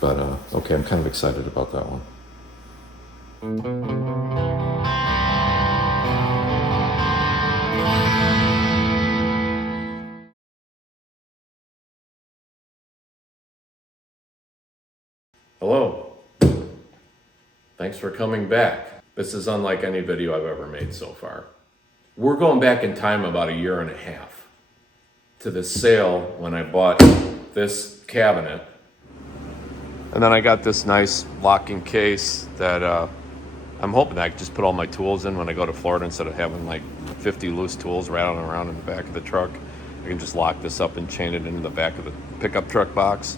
But okay, I'm kind of excited about that one. Hello. Thanks for coming back. This is unlike any video I've ever made so far. We're going back in time about 1.5 years to the sale when I bought this cabinet. And then I got this nice locking case that I'm hoping I can just put all my tools in when I go to Florida instead of having like 50 loose tools rattling around in the back of the truck. I can just lock this up and chain it into the back of the pickup truck box.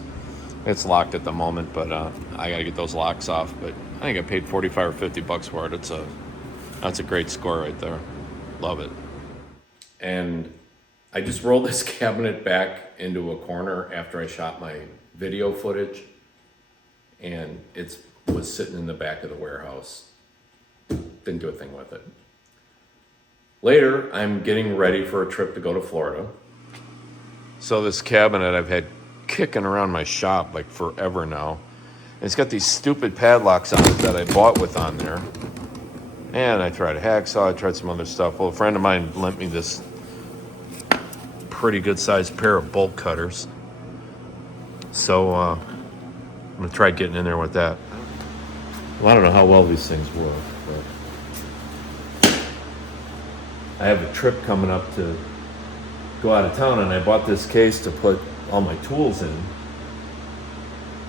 It's locked at the moment, but I gotta get those locks off. But I think I paid 45 or 50 bucks for it. That's a great score right there. Love it. And I just rolled this cabinet back into a corner after I shot my video footage, and it was sitting in the back of the warehouse. Didn't do a thing with it. Later, I'm getting ready for a trip to go to Florida. So this cabinet I've had kicking around my shop like forever now. And it's got these stupid padlocks on it that I bought with on there. And I tried a hacksaw, I tried some other stuff. Well, a friend of mine lent me this pretty good sized pair of bolt cutters. So I'm gonna try getting in there with that. Well, I don't know how well these things work, but I have a trip coming up to go out of town, and I bought this case to put all my tools in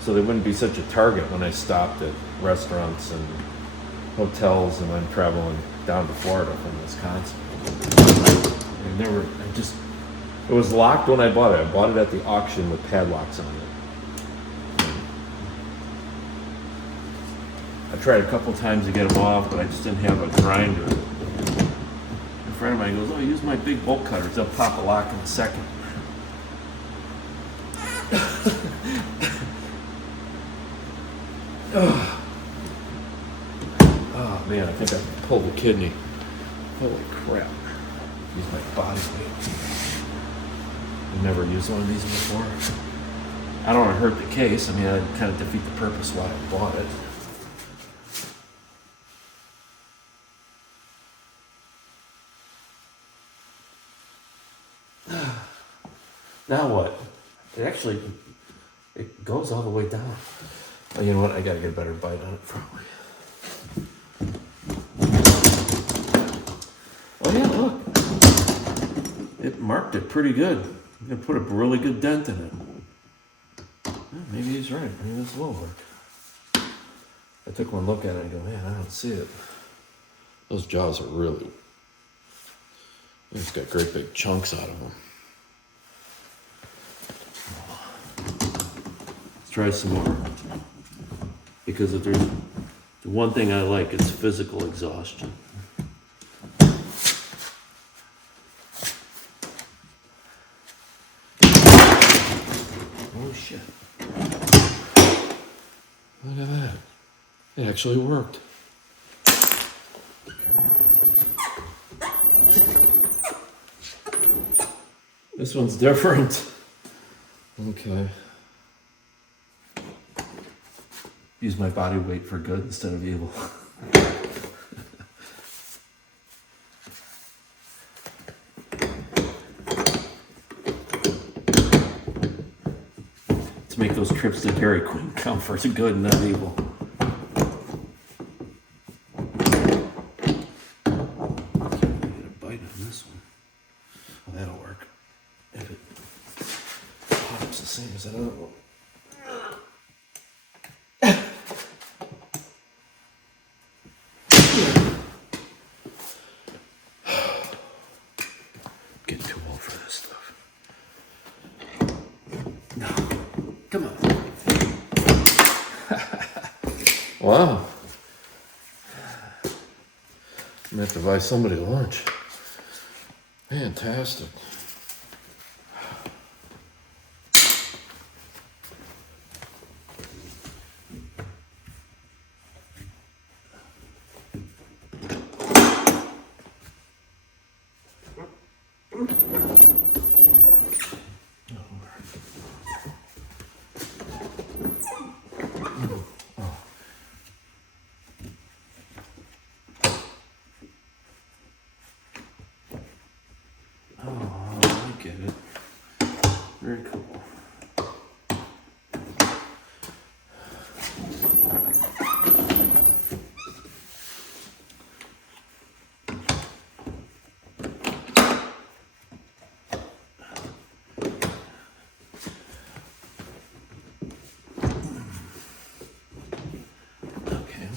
so they wouldn't be such a target when I stopped at restaurants and hotels and I'm traveling down to Florida from Wisconsin. It was locked when I bought it. I bought it at the auction with padlocks on it. I tried a couple times to get them off, but I just didn't have a grinder. A friend of mine goes, "Oh, use my big bolt cutters. They'll pop a lock in a second." Oh man, I think I pulled a kidney. Holy crap. Use my body weight. I've never used one of these before. I don't want to hurt the case. I mean, I kind of defeat the purpose why I bought it. Now what? It goes all the way down. Oh, you know what? I gotta get a better bite on it probably. Oh yeah, look. It marked it pretty good. I'm gonna put a really good dent in it. Well, maybe he's right. Maybe this will work. I took one look at it and I go, man, I don't see it. Those jaws are really... It's got great big chunks out of them. Let's try some more. Because if there's the one thing I like, it's physical exhaustion. Oh shit. Look at that. It actually worked. This one's different. Okay. Use my body weight for good instead of evil. To make those trips to Dairy Queen count for good and not evil. Get a bite on this one. Well, that'll work. If it pops the same as that other one. Getting too old for this stuff. No. Come on. Wow. I'm gonna have to buy somebody lunch. Fantastic.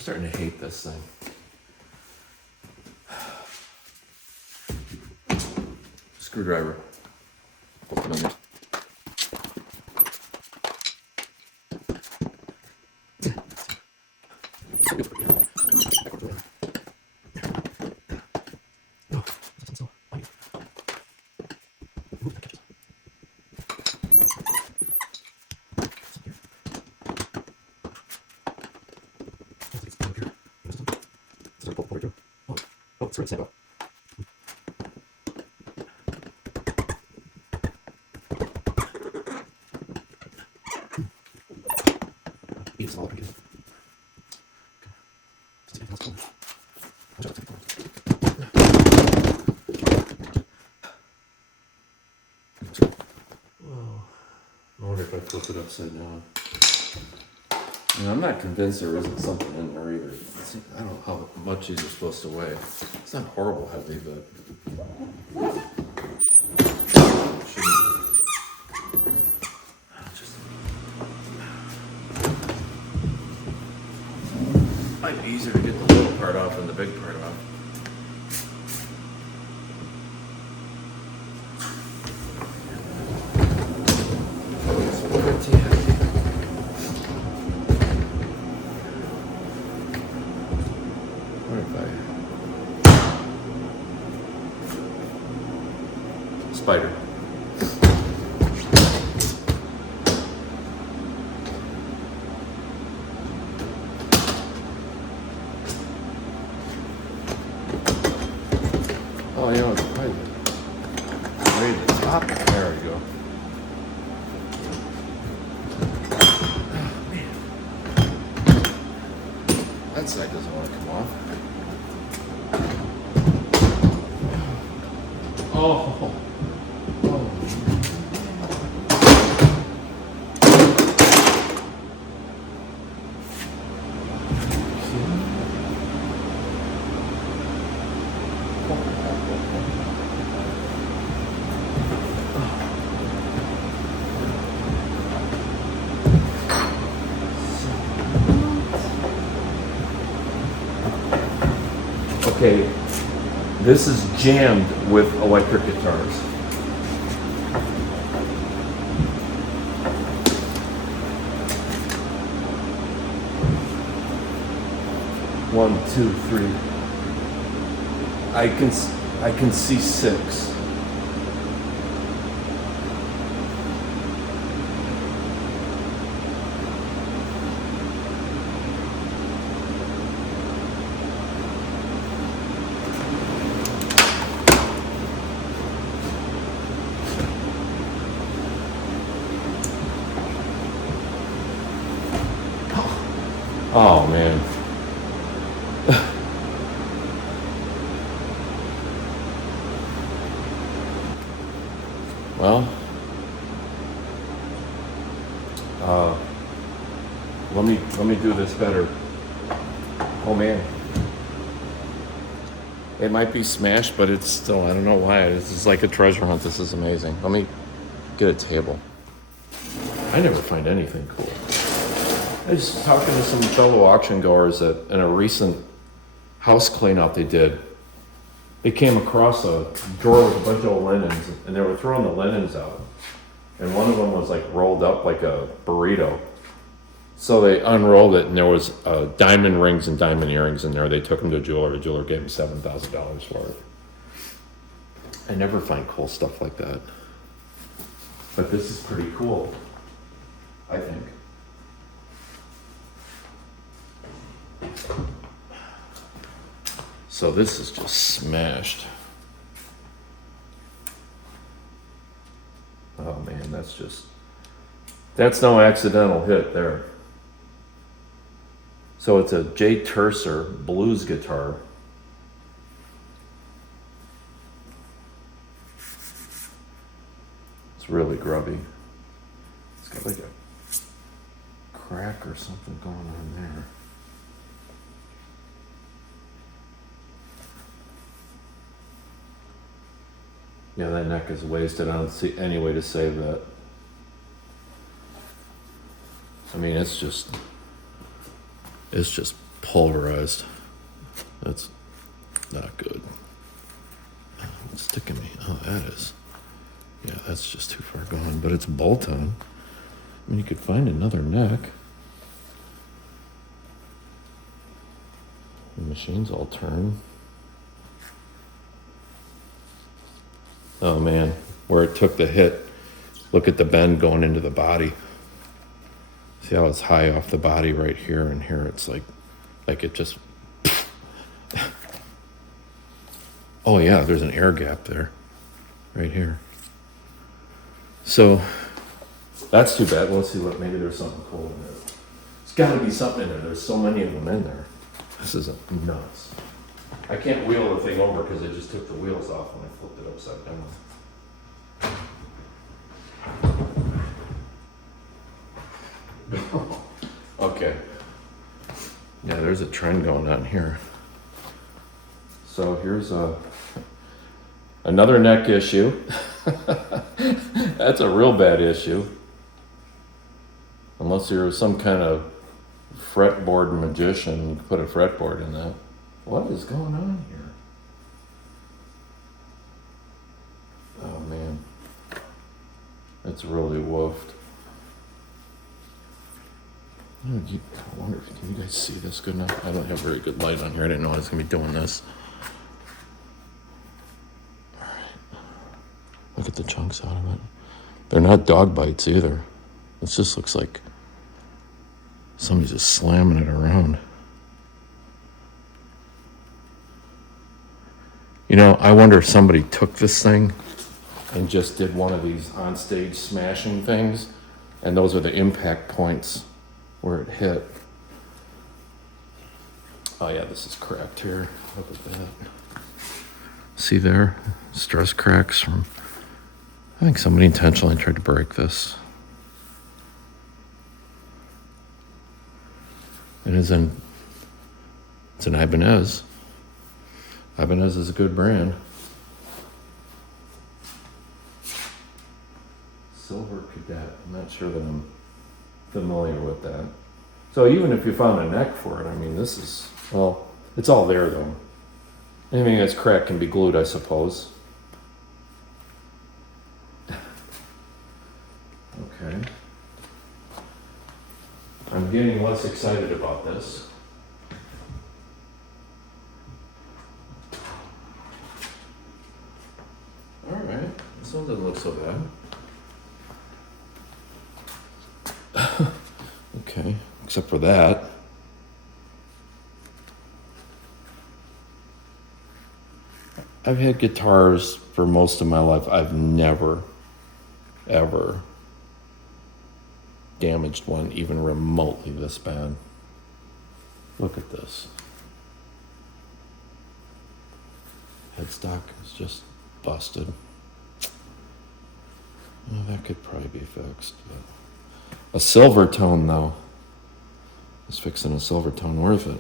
starting to hate this thing. Screwdriver. I wonder if I flip it upside down. I'm not convinced there isn't something in there either. I don't know how much these are supposed to weigh. It's not horrible heavy, but might be easier to get the little part off than the big part off. Spider. Oh, you know, it's probably right at the top. There we go. Oh, man. That side doesn't want to come off. Oh. Okay, this is jammed with electric guitars. One, two, three. I can see 6. Oh man. Well, let me do this better. Oh man. It might be smashed, but it's still, I don't know why. This is like a treasure hunt. This is amazing. Let me get a table. I never find anything cool. I was talking to some fellow auction goers that in a recent house cleanout they did. They came across a drawer with a bunch of old linens, and they were throwing the linens out. And one of them was like rolled up like a burrito. So they unrolled it, and there was diamond rings and diamond earrings in there. They took them to a jeweler. The jeweler gave them $7,000 for it. I never find cool stuff like that. But this is pretty cool, I think. So this is just smashed. Oh man, that's no accidental hit there. So it's a J. Tercer blues guitar. It's really grubby. It's got like a crack or something going on there. Yeah, that neck is wasted. I don't see any way to save that. I mean, it's just pulverized. That's not good. It's sticking me. Oh, that is. Yeah, that's just too far gone, but it's bolt on. I mean, you could find another neck. The machine's all turned. Oh man, where it took the hit. Look at the bend going into the body. See how it's high off the body right here, and here it's like it just. Oh yeah, there's an air gap there, right here. So that's too bad. Let's see what. Maybe there's something cool in there. There's got to be something in there. There's so many of them in there. This is nuts. I can't wheel the thing over because I just took the wheels off when I flipped it upside down. Okay. Yeah, there's a trend going on here. So here's another neck issue. That's a real bad issue. Unless you're some kind of fretboard magician, you can put a fretboard in that. What is going on here? Oh man. It's really woofed. I wonder, can you guys see this good enough? I don't have very good light on here. I didn't know I was going to be doing this. All right. Look at the chunks out of it. They're not dog bites either. It just looks like somebody's just slamming it around. You know, I wonder if somebody took this thing and just did one of these on-stage smashing things, and those are the impact points where it hit. Oh yeah, this is cracked here. Look at that. See there? Stress cracks from... I think somebody intentionally tried to break this. It's an Ibanez. Ibanez is a good brand. Silver Cadet. I'm not sure that I'm familiar with that. So even if you found a neck for it, I mean, this is, well, it's all there though. Anything that's cracked can be glued, I suppose. Okay. I'm getting less excited about this. All right, this one doesn't look so bad. Okay, except for that. I've had guitars for most of my life. I've never, ever damaged one even remotely this bad. Look at this. Headstock is just busted. Well, that could probably be fixed. But a silver tone, though. Is fixing a silver tone worth it?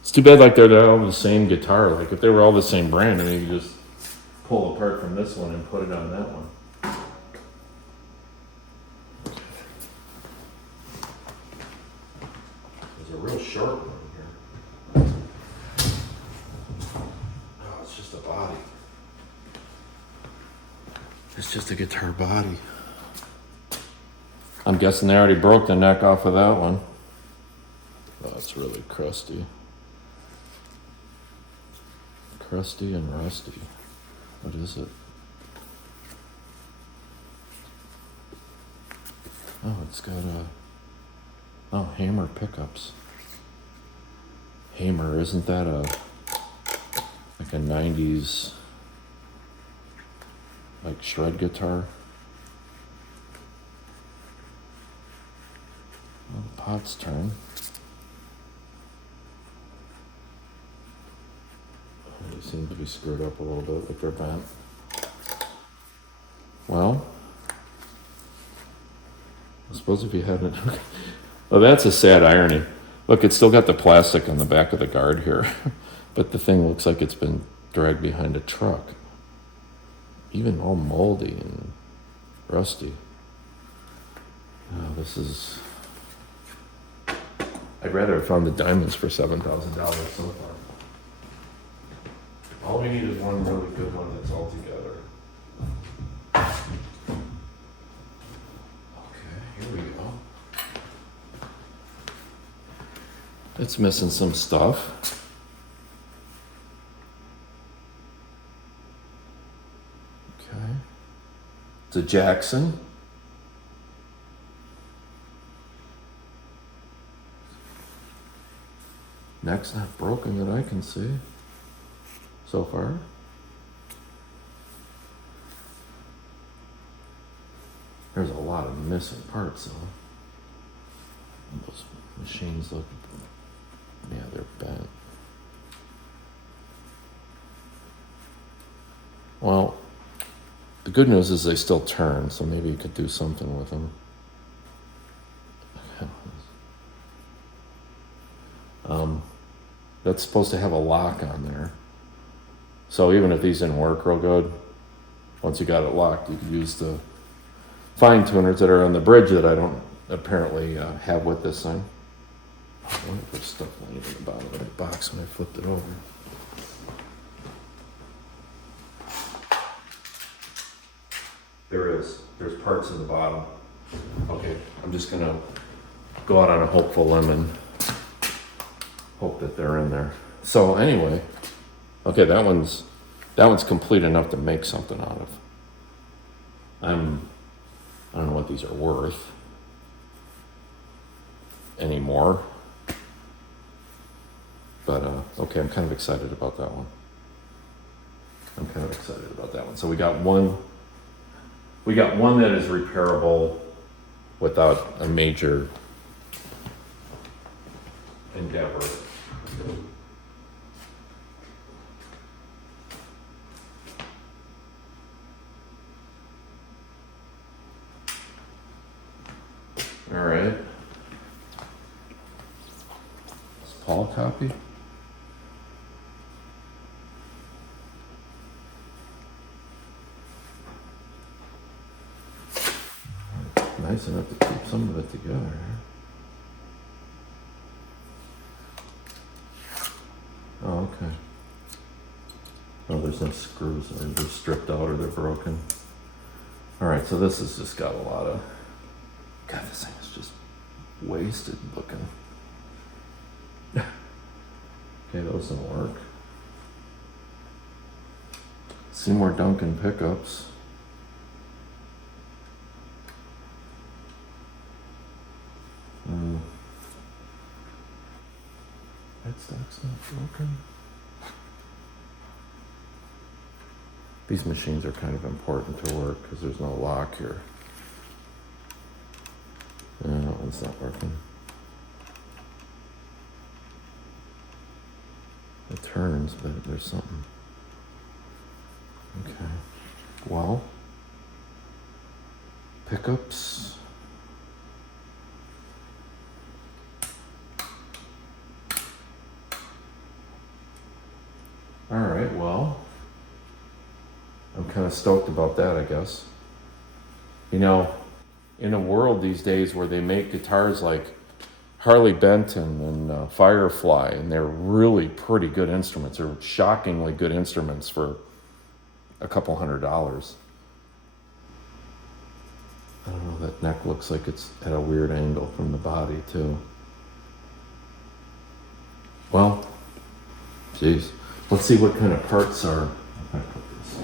It's too bad, like they're all the same guitar. Like if they were all the same brand, and you could just pull apart from this one and put it on that one. There's a real short one here. Oh, it's just a body. It's just a guitar body. I'm guessing they already broke the neck off of that one. Oh, it's really crusty. Crusty and rusty. What is it? Oh, it's got Hamer pickups. Hamer, isn't that like a 90s like shred guitar? Well, the pot's turned. They seem to be screwed up a little bit with their bent. Well, I suppose if you hadn't... Well, that's a sad irony. Look, it's still got the plastic on the back of the guard here, but the thing looks like it's been dragged behind a truck. Even all moldy and rusty. Oh, this is I'd rather have found the diamonds for $7,000 so far. All we need is one really good one that's all together. Okay, here we go. It's missing some stuff. Okay. It's a Jackson. Neck's not broken that I can see so far. There's a lot of missing parts though. Those machines look, yeah, they're bent. Well, the good news is they still turn, so maybe you could do something with them. That's supposed to have a lock on there. So even if these didn't work real good, once you got it locked, you could use the fine tuners that are on the bridge that I don't apparently have with this thing. Oh, there's stuff laying in the bottom of that box when I flipped it over. There's parts in the bottom. Okay, I'm just gonna go out on a hopeful limb and hope that they're in there. So anyway, okay, that one's complete enough to make something out of. I don't know what these are worth anymore, but okay, I'm kind of excited about that one. So we got one that is repairable without a major endeavor. All right. Is Paul copy? Nice enough to keep some of it together. Oh, okay. Oh, there's no screws, or they're stripped out or they're broken. All right, so this has just got a lot of, God, this thing is just wasted looking. Okay, those don't work. Seymour Duncan pickups. Headstock's not broken. These machines are kind of important to work because there's no lock here. Yeah, that one's not working. It turns, but there's something. Okay. Well, pickups. All right, well, I'm kind of stoked about that, I guess. You know, in a world these days where they make guitars like Harley Benton and Firefly, and they're really pretty good instruments. They're shockingly good instruments for a couple $100. I don't know, that neck looks like it's at a weird angle from the body too. Well, geez. Let's see what kind of parts are. If I put this.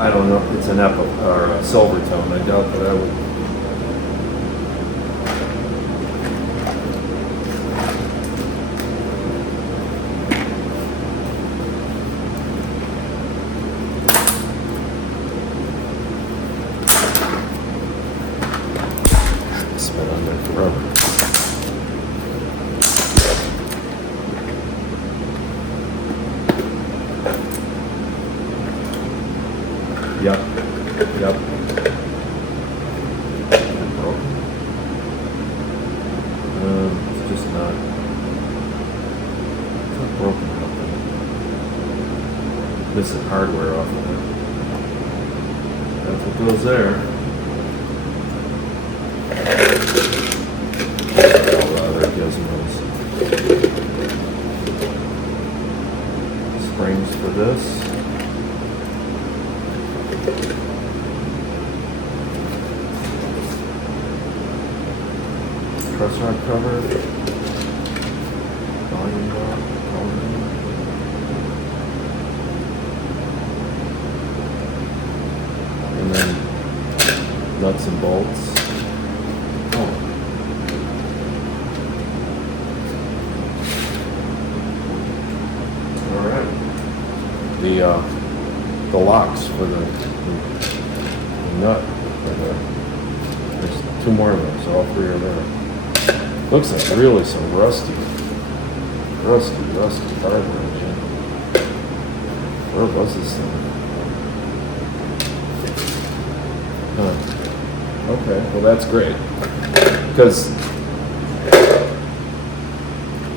I don't know if it's an or a silver tone. I doubt that I would. This that on there forever. Yep. It's just not. It's not broken out there. Missing hardware off of it. That's what goes there. All the other gizmos. Springs for this. Truss rod cover. Volume lock. And then nuts and bolts. Oh. All right. The locks for the nut. There's two more of those. All three are there. Looks like really some rusty hardware, man. Where was this thing? Okay, well that's great. Because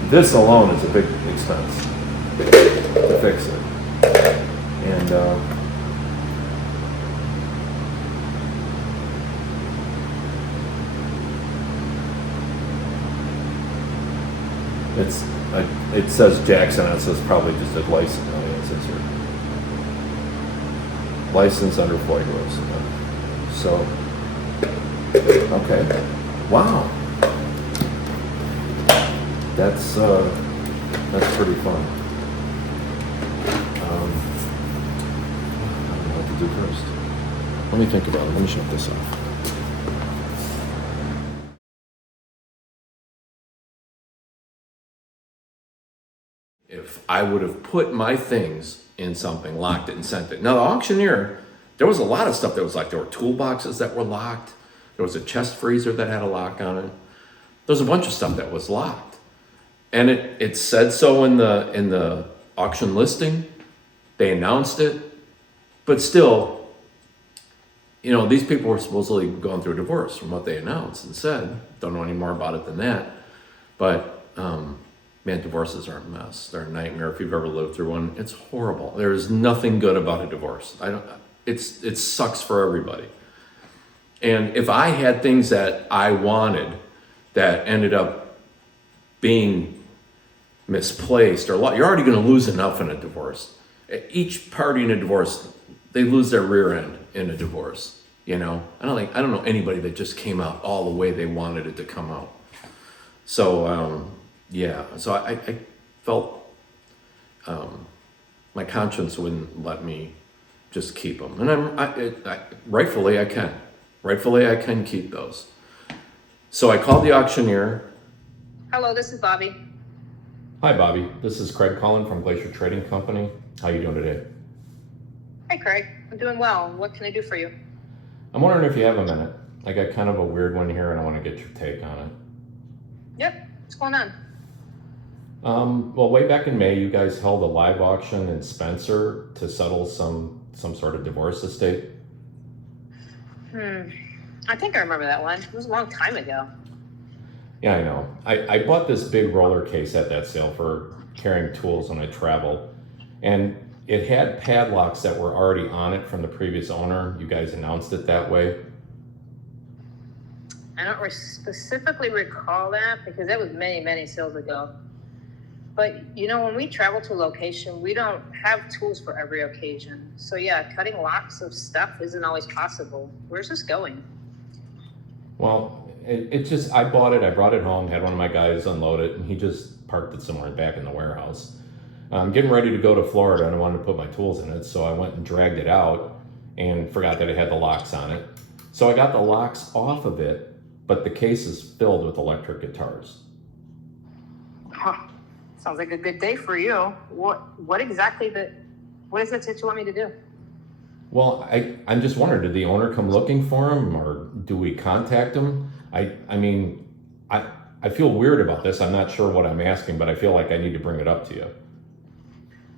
this alone is a big expense to fix it. And it says Jackson, and it says probably just a license. Oh, yeah, it says here. License under Floyd-Rose. So, okay. Wow. That's pretty fun. I don't know what to do first. Let me think about it. Let me shut this off. If I would have put my things in something, locked it, and sent it. Now, the auctioneer, there was a lot of stuff that was like, there were toolboxes that were locked. There was a chest freezer that had a lock on it. There was a bunch of stuff that was locked. And it said so in the auction listing. They announced it. But still, these people were supposedly going through a divorce from what they announced and said. Don't know any more about it than that. But, man, divorces are a mess. They're a nightmare. If you've ever lived through one, it's horrible. There is nothing good about a divorce. It sucks for everybody. And if I had things that I wanted that ended up being misplaced or you're already going to lose enough in a divorce. Each party in a divorce, they lose their rear end in a divorce. I don't know anybody that just came out all the way they wanted it to come out. So so I felt my conscience wouldn't let me just keep them, and rightfully I can keep those. So I called the auctioneer. Hello, this is Bobby. Hi, Bobby. This is Craig calling from Glacier Trading Company. How you doing today? Hi, Craig. I'm doing well. What can I do for you? I'm wondering if you have a minute. I got kind of a weird one here, and I want to get your take on it. Yep. What's going on? Well, way back in May, you guys held a live auction in Spencer to settle some sort of divorce estate. I think I remember that one. It was a long time ago. Yeah, I know. I bought this big roller case at that sale for carrying tools when I travel. And it had padlocks that were already on it from the previous owner. You guys announced it that way. I don't specifically recall that because that was many, many sales ago. But, when we travel to a location, we don't have tools for every occasion. So, yeah, cutting locks of stuff isn't always possible. Where's this going? Well, I bought it, I brought it home, had one of my guys unload it, and he just parked it somewhere back in the warehouse. I'm getting ready to go to Florida, and I wanted to put my tools in it, so I went and dragged it out and forgot that it had the locks on it. So I got the locks off of it, but the case is filled with electric guitars. Huh. Sounds like a good day for you. What is it that you want me to do? Well, I'm just wondering, did the owner come looking for him, or do we contact him? I mean, I feel weird about this. I'm not sure what I'm asking, but I feel like I need to bring it up to you.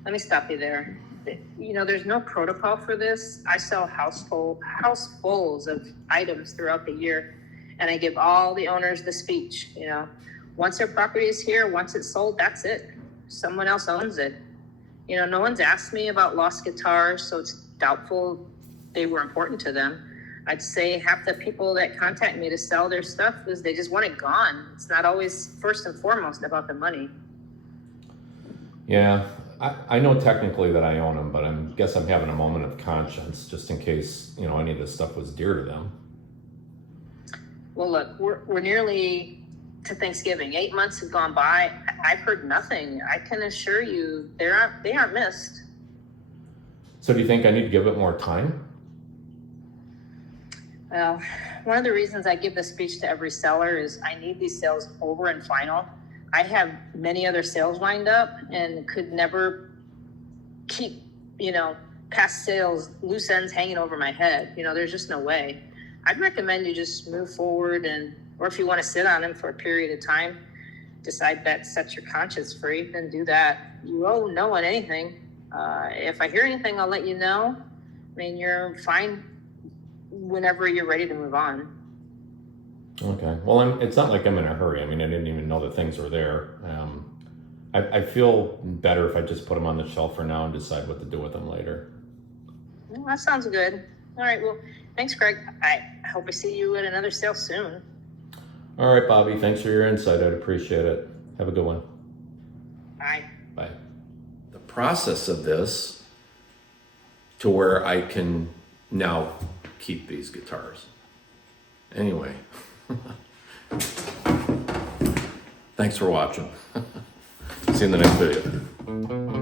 Let me stop you there. You know, there's no protocol for this. I sell housefuls of items throughout the year, and I give all the owners the speech. You know, once their property is here, once it's sold, that's it. Someone else owns it. You know, no one's asked me about lost guitars, so it's doubtful they were important to them. I'd say half the people that contact me to sell their stuff is they just want it gone. It's not always first and foremost about the money. Yeah, I know technically that I own them, but I guess I'm having a moment of conscience just in case, you know, any of this stuff was dear to them. Well, look, we're nearly to Thanksgiving. 8 months have gone by. I've heard nothing. I can assure you they aren't missed. So do you think I need to give it more time? Well, one of the reasons I give the speech to every seller is I need these sales over and final. I have many other sales lined up and could never keep, you know, past sales, loose ends hanging over my head. You know, there's just no way. I'd recommend you just move forward, or if you want to sit on them for a period of time, decide that sets your conscience free, then do that. You owe no one anything. If I hear anything, I'll let you know. I mean, you're fine whenever you're ready to move on. Okay. Well, it's not like I'm in a hurry. I mean, I didn't even know that things were there. I feel better if I just put them on the shelf for now and decide what to do with them later. Well, that sounds good. All right. Well, thanks, Greg. I hope I see you at another sale soon. All right, Bobby. Thanks for your insight. I'd appreciate it. Have a good one. Bye. Bye. The process of this to where I can now keep these guitars. Anyway, thanks for watching. See you in the next video.